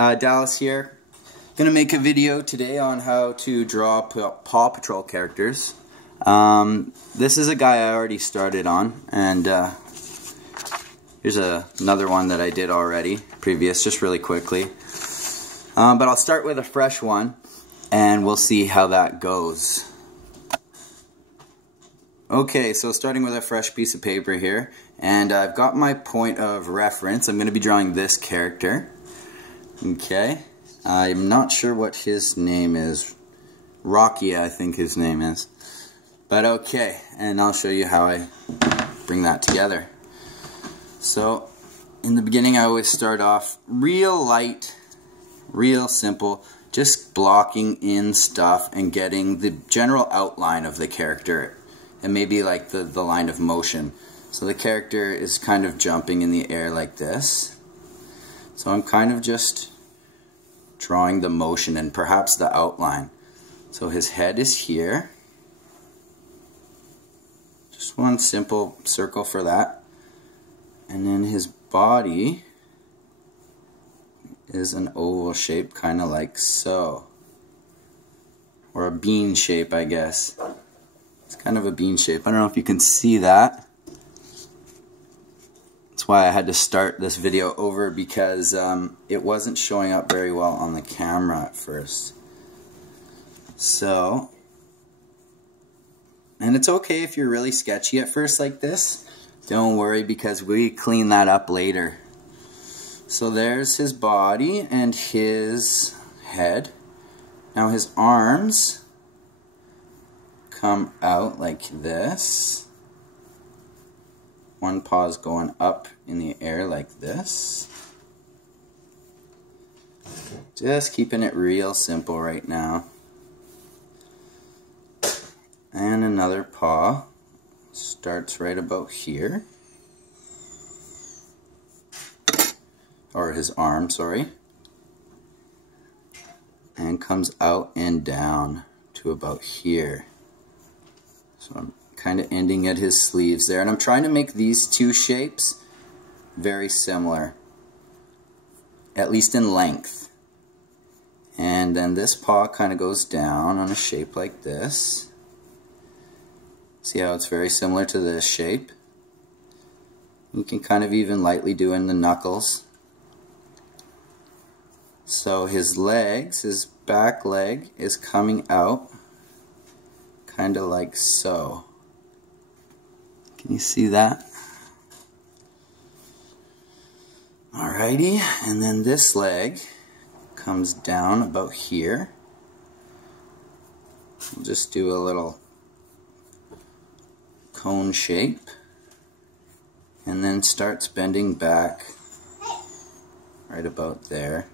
Dallas here. Gonna make a video today on how to draw Paw Patrol characters. This is a guy I already started on, and here's another one that I did already, previous, just really quickly. But I'll start with a fresh one, and we'll see how that goes. Okay, so starting with a fresh piece of paper here, and I've got my point of reference. I'm going to be drawing this character. Okay, I'm not sure what his name is. Rocky, I think his name is. But okay, and I'll show you how I bring that together. So, in the beginning I always start off real light, real simple, just blocking in stuff and getting the general outline of the character. And maybe like the line of motion. So the character is kind of jumping in the air like this. So I'm kind of just drawing the motion and perhaps the outline. So his head is here. Just one simple circle for that. And then his body is an oval shape, kind of like so. Or a bean shape, I guess. It's kind of a bean shape. I don't know if you can see that. That's why I had to start this video over, because it wasn't showing up very well on the camera at first. So, and it's okay if you're really sketchy at first like this. Don't worry, because we clean that up later. So there's his body and his head. Now his arms come out like this. One paw's going up in the air like this. Just keeping it real simple right now. And another paw starts right about here. Or his arm, sorry. And comes out and down to about here. So I'm kind of ending at his sleeves there, and I'm trying to make these two shapes very similar, at least in length. And then this paw kind of goes down on a shape like this. See how it's very similar to this shape? You can kind of even lightly do in the knuckles. So his legs, his back leg is coming out kind of like so. Can you see that? Alrighty, and then this leg comes down about here. We'll just do a little cone shape, and then starts bending back right about there.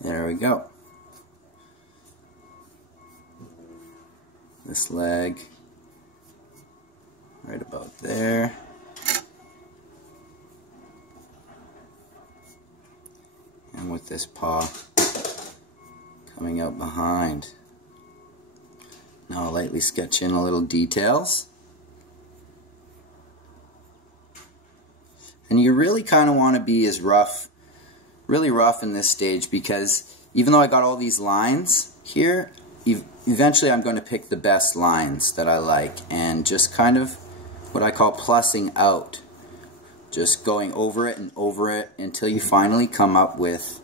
There we go. This leg right about there. And with this paw coming out behind. Now I'll lightly sketch in a little details. And you really kind of want to be as rough, really rough in this stage, because even though I got all these lines here, eventually I'm going to pick the best lines that I like and just kind of what I call plussing out. Just going over it and over it until you finally come up with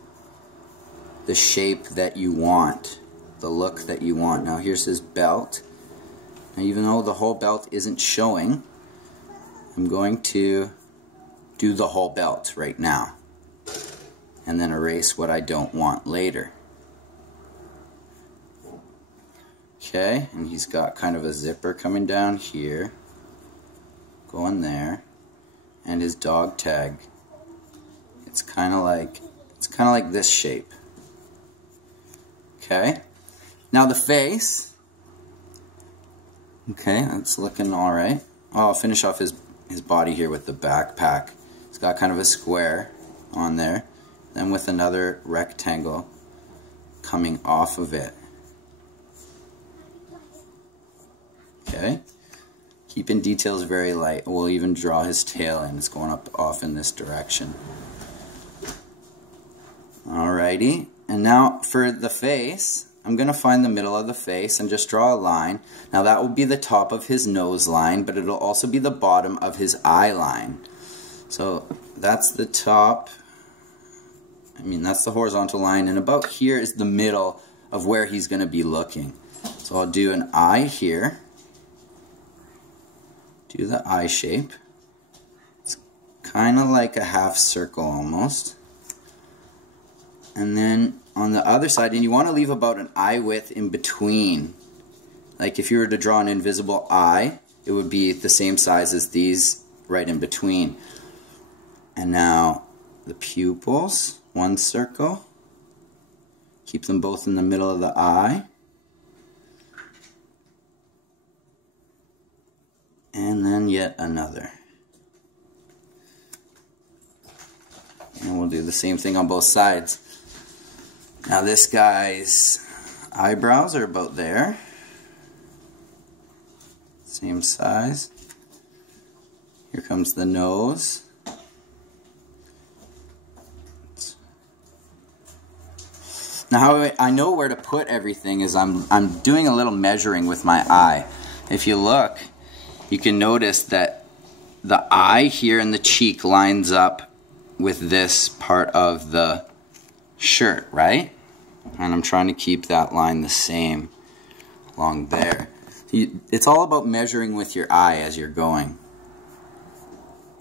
the shape that you want, the look that you want. Now here's his belt. Now even though the whole belt isn't showing, I'm going to do the whole belt right now, and then erase what I don't want later. Okay, and he's got kind of a zipper coming down here, going there, and his dog tag. It's kind of like this shape. Okay, now the face. Okay, that's looking all right. Oh, I'll finish off his body here with the backpack. It's got kind of a square on there, then with another rectangle coming off of it. Okay, Keeping details very light. We'll even draw his tail in. It's going up off in this direction. Alrighty, and now for the face, I'm going to find the middle of the face and just draw a line. Now that will be the top of his nose line, but it'll also be the bottom of his eye line. So that's the top, that's the horizontal line, and about here is the middle of where he's going to be looking. So I'll do an eye here, do the eye shape. It's kind of like a half circle almost. And then on the other side, and you want to leave about an eye width in between. Like if you were to draw an invisible eye, it would be the same size as these right in between. And now the pupils, one circle. Keep them both in the middle of the eye. And then yet another. And we'll do the same thing on both sides. Now this guy's eyebrows are about there. Same size. Here comes the nose. Now how I know where to put everything is I'm doing a little measuring with my eye. If you look, you can notice that the eye here in the cheek lines up with this part of the shirt, right? And I'm trying to keep that line the same along there. It's all about measuring with your eye as you're going.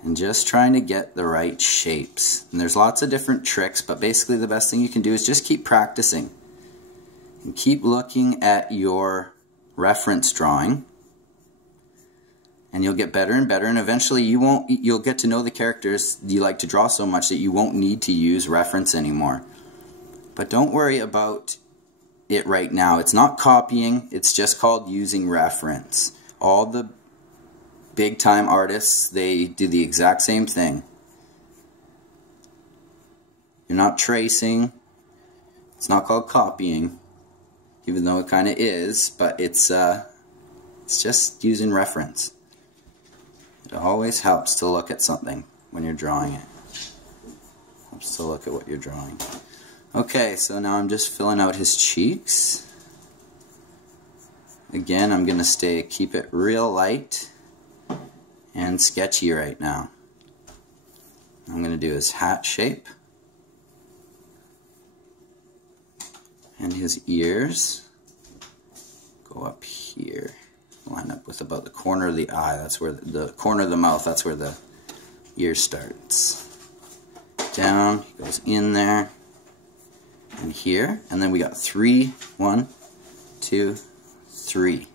And just trying to get the right shapes. And there's lots of different tricks, but basically the best thing you can do is just keep practicing. And keep looking at your reference drawing. And you'll get better and better, and eventually you'll get to know the characters you like to draw so much that you won't need to use reference anymore. But don't worry about it right now. It's not copying, it's just called using reference. All the big time artists, they do the exact same thing. You're not tracing. It's not called copying, even though it kind of is, but it's just using reference. It always helps to look at something when you're drawing it. Helps to look at what you're drawing. Okay, so now I'm just filling out his cheeks. Again, I'm going to keep it real light and sketchy right now. I'm going to do his hat shape. And his ears go up here. Line up with about the corner of the eye. That's where the corner of the mouth, that's where the ear starts. Down, he goes in there. And here, and then we got 3, 1, 2, 3.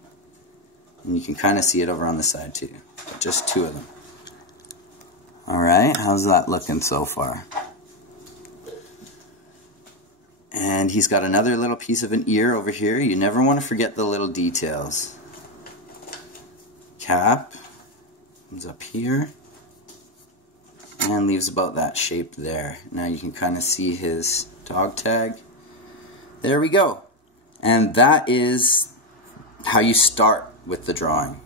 And you can kind of see it over on the side too, but just 2 of them. Alright, how's that looking so far? And he's got another little piece of an ear over here. You never want to forget the little details. Cap comes up here and leaves about that shape there. Now you can kind of see his dog tag. There we go. And that is how you start with the drawing.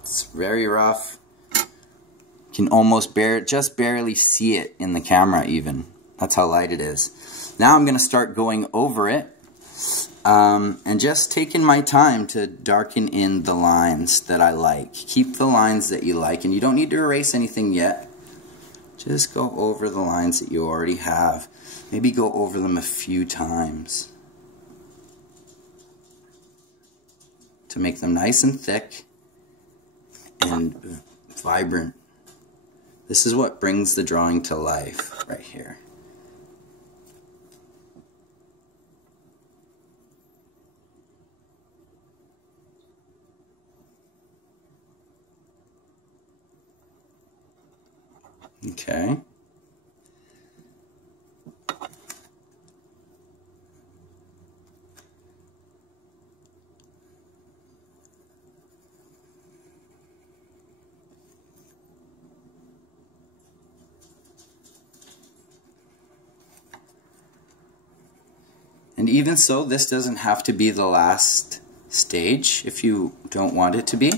It's very rough. You can almost just barely see it in the camera even. That's how light it is. Now I'm going to start going over it and just taking my time to darken in the lines that I like. Keep the lines that you like, and you don't need to erase anything yet. Just go over the lines that you already have. Maybe go over them a few times to make them nice and thick and vibrant. This is what brings the drawing to life right here. Okay. And even so, this doesn't have to be the last stage if you don't want it to be.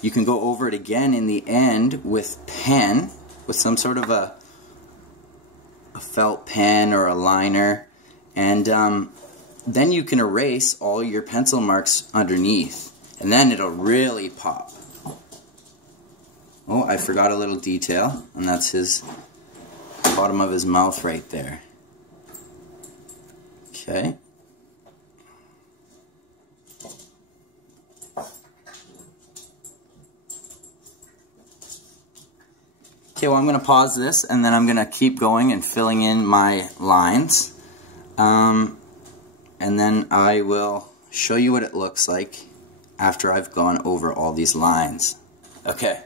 You can go over it again in the end with pen, with some sort of a felt pen or a liner, and then you can erase all your pencil marks underneath, and then it'll really pop. Oh, I forgot a little detail, and that's his bottom of his mouth right there. Okay. Okay, well, I'm going to pause this, and then I'm going to keep going and filling in my lines. And then I will show you what it looks like after I've gone over all these lines. Okay.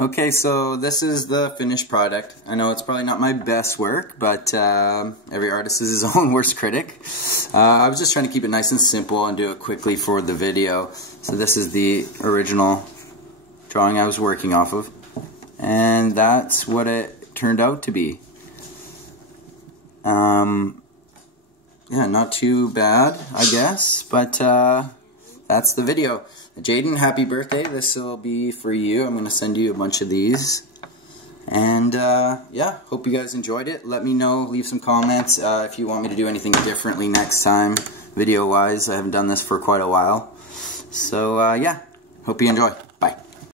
Okay, so this is the finished product. I know it's probably not my best work, but every artist is his own worst critic. I was just trying to keep it nice and simple and do it quickly for the video. So this is the original drawing I was working off of, and that's what it turned out to be. Yeah, not too bad, I guess, but that's the video. Jaden, happy birthday. This will be for you. I'm going to send you a bunch of these. And yeah, hope you guys enjoyed it. Let me know, leave some comments if you want me to do anything differently next time, video-wise. I haven't done this for quite a while. So yeah, hope you enjoy.